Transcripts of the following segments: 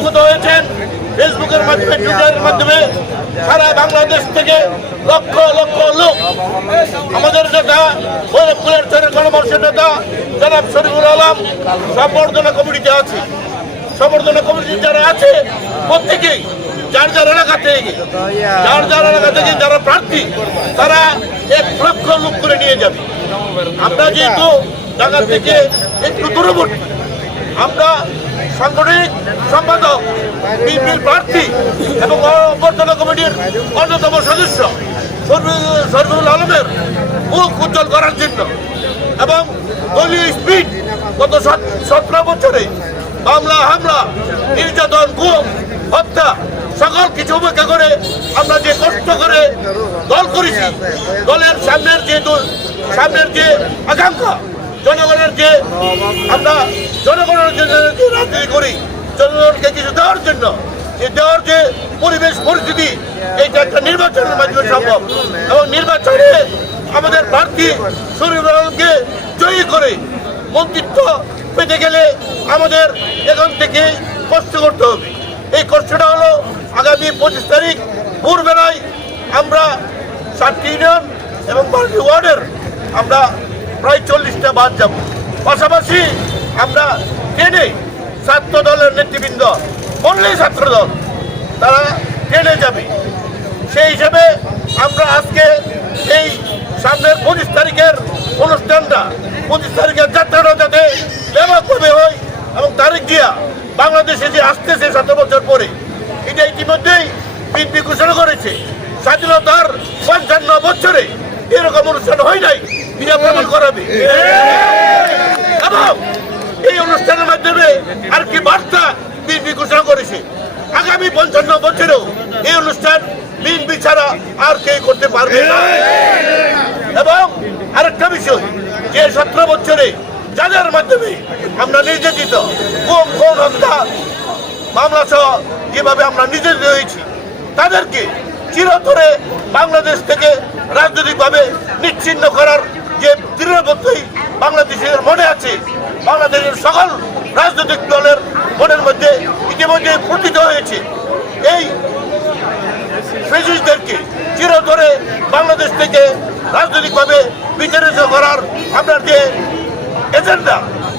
অবগত হয়েছেন ফেসবুকের মাধ্যমে, টুইটারের মাধ্যমে সারা বাংলাদেশ থেকে লক্ষ লক্ষ লোক আমাদের নেতা ভৈরবপুরের গণমানুষের নেতা জনাব শরীফুল আলম সম্বর্ধনা কমিটিতে আছে। সম্বর্ধনা কমিটি যারা আছে প্রত্যেকেই যার যার এলাকা থেকে যারা প্রার্থী তারা 1 লক্ষ লোক করে নিয়ে যাবে। আমরা যেহেতু ঢাকা থেকে একটু দূরবর্তী, আমরা সাংগঠনিক সম্পাদক, বিএনপির প্রার্থী এবং অভ্যর্থনা কমিটির অন্যতম সদস্য শরীফুল আলমের মুখ উজ্জ্বল করার জন্য এবং দলীয় স্পিড গত 17 বছরে মামলা, হামলা, নির্যাতন, গুম, হত্যা সকল কিছু উপেক্ষা করে আমরা যে কষ্ট করে দল করেছি, দলের সামনের যে আকাঙ্ক্ষা, জনগণের যে আমরা জনগণের জন্য যে রাজনীতি করি, জনগণকে কিছু দেওয়ার জন্য, দেওয়ার যে পরিবেশ পরিস্থিতি, এইটা একটা নির্বাচনের মাধ্যমে সম্ভব এবং নির্বাচনে আমাদের প্রার্থী শরীফুল আলমকে জয়ী করে মন্ত্রিত্ব পেতে গেলে আমাদের এখান থেকে কষ্ট করতে হবে। এই কষ্টটা হলো আগামী 25 তারিখ ভোরবেলায় আমরা 7টি ইউনিয়ন এবং 12টি ওয়ার্ডের আমরা প্রায় 40টা বাদ যাব। পাশাপাশি আমরা ট্রেনে ছাত্র দলের নেতৃবৃন্দ বললেই ছাত্র দল তারা ট্রেনে যাবে। সেই হিসাবে আমরা আজকে এই সামনের 25 তারিখের অনুষ্ঠানটা, 25 তারিখের যাত্রাটা যাতে ব্যাপকভাবে হয় এবং তারিখ দিয়া বাংলাদেশে যে আসতেছে 7 বছর পরে, এটা ইতিমধ্যেই বিএনপি ঘোষণা করেছে। স্বাধীনতার 55 বছরে এরকম অনুষ্ঠান হয় নাই, এটা প্রমাণ করাবে। এবং এই অনুষ্ঠানের মাধ্যমে আর কি বার্তা বিএনপি ঘোষণা করেছে, আগামী 55 বছরেও এই অনুষ্ঠান বিএনপি ছাড়া আর কেউ করতে পারবে না। এবং আরেকটা বিষয়, যে 17 বছরে যাদের মাধ্যমে আমরা নির্যাতিত, গুম, খুন, হত্যা, মামলা সহ যেভাবে আমরা নির্যাতিত হয়েছি, তাদেরকে চিরতরে বাংলাদেশ থেকে রাজনৈতিকভাবে নিচ্ছিন্ন করার যে দৃঢ়বদ্ধই বাংলাদেশের মনে আছে, বাংলাদেশের সকল রাজনৈতিক দলের মনের মধ্যে ইতিমধ্যে প্রতীত হয়েছে। এই ফ্যাসিস্টদেরকে চিরতরে বাংলাদেশ থেকে রাজনৈতিকভাবে বিতাড়িত করার আপনার যে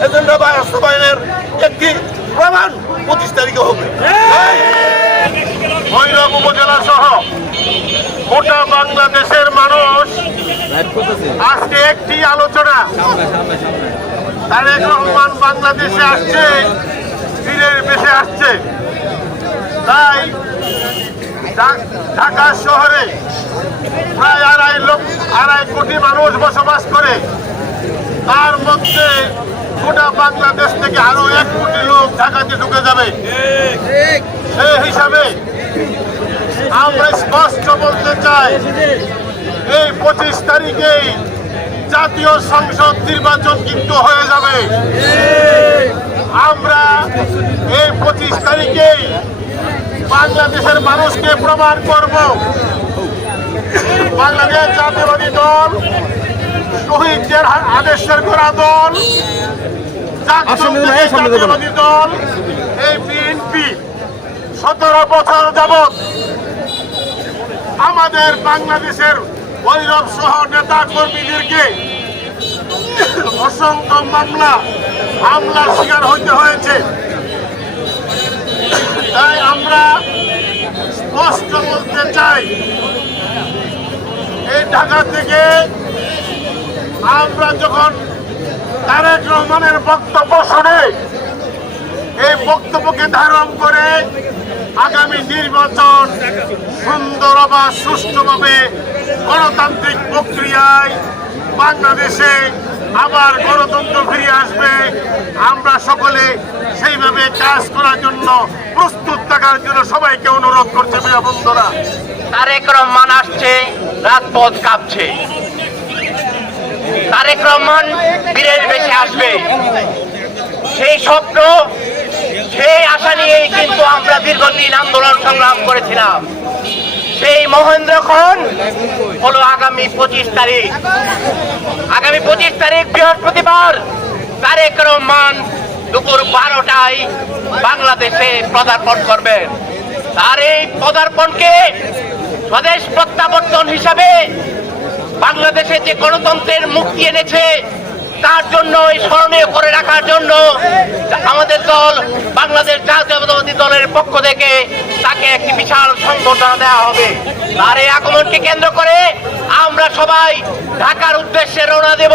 এজেন্ডা বাস্তবায়নের একটি প্রমাণ 25 তারিখে হবে। ভৈরব উপজেলা সহ গোটা বাংলাদেশের মানুষ আজকে একটি আলোচনা, তারেক রহমান বাংলাদেশে আসছে, বীরের বেশে আসছে। তাই ঢাকা শহরে প্রায় 2.5 কোটি মানুষ বসবাস করে, তার মধ্যে গোটা বাংলাদেশ থেকে আরো 1 কোটি লোক ঢাকাতে ঢুকে যাবে। সেই হিসাবে আমরা স্পষ্ট বলতে চাই, এই 25 তারিখেই জাতীয় সংসদ নির্বাচন কিন্তু হয়ে যাবে। আমরা এই 25 তারিখেই বাংলাদেশের মানুষকে প্রমাণ করব, বাংলাদেশ জাতীয়বাদী দল, শহীদদের আদেশের করা দল, জাতীয়বাদী দল, এই বিএনপি 17 বছর যাবৎ আমাদের বাংলাদেশের ভৈরব সহ নেতা কর্মীদেরকে অসংখ্য হামলার শিকার হইতে হয়েছে। তাই আমরা স্পষ্ট বলতে চাই, এই ঢাকা থেকে আমরা যখন তারেক রহমানের বক্তব্য শুনে, এই বক্তব্যকে ধারণ করে আগামী নির্বাচন সুন্দর বা সুষ্ঠুভাবে গণতান্ত্রিক প্রক্রিয়ায় বাংলাদেশে আবার গণতন্ত্র ফিরে আসবে, আমরা সকলে সেইভাবে কাজ করার জন্য প্রস্তুত থাকার জন্য সবাইকে অনুরোধ করছে। প্রিয় বন্ধুরা, তারেক রহমান আসছে, রাজপথ কাঁপছে। তারেক রহমান বীরের বেশে আসবে, সেই স্বপ্ন, সেই আশা নিয়েই কিন্তু আমরা দীর্ঘদিন আন্দোলন সংগ্রাম করেছিলাম। সেই মহেন্দ্রক্ষণ হলো আগামী 25 তারিখ। আগামী 25 তারিখ বৃহস্পতিবার তারেক রহমান দুপুর 12টায় বাংলাদেশে পদার্পণ করবেন। তার এই পদার্পণকে স্বদেশ প্রত্যাবর্তন হিসাবে বাংলাদেশে যে গণতন্ত্রের মুক্তি এনেছে তার জন্য স্মরণীয় করে রাখার জন্য আমাদের দল বাংলাদেশ জাতীয়তাবাদী দলের পক্ষ থেকে তাকে একটি বিশাল সংবর্ধনা দেওয়া হবে। তার এই আগমনকে কেন্দ্র করে আমরা সবাই ঢাকার উদ্দেশ্যে রওনা দেব।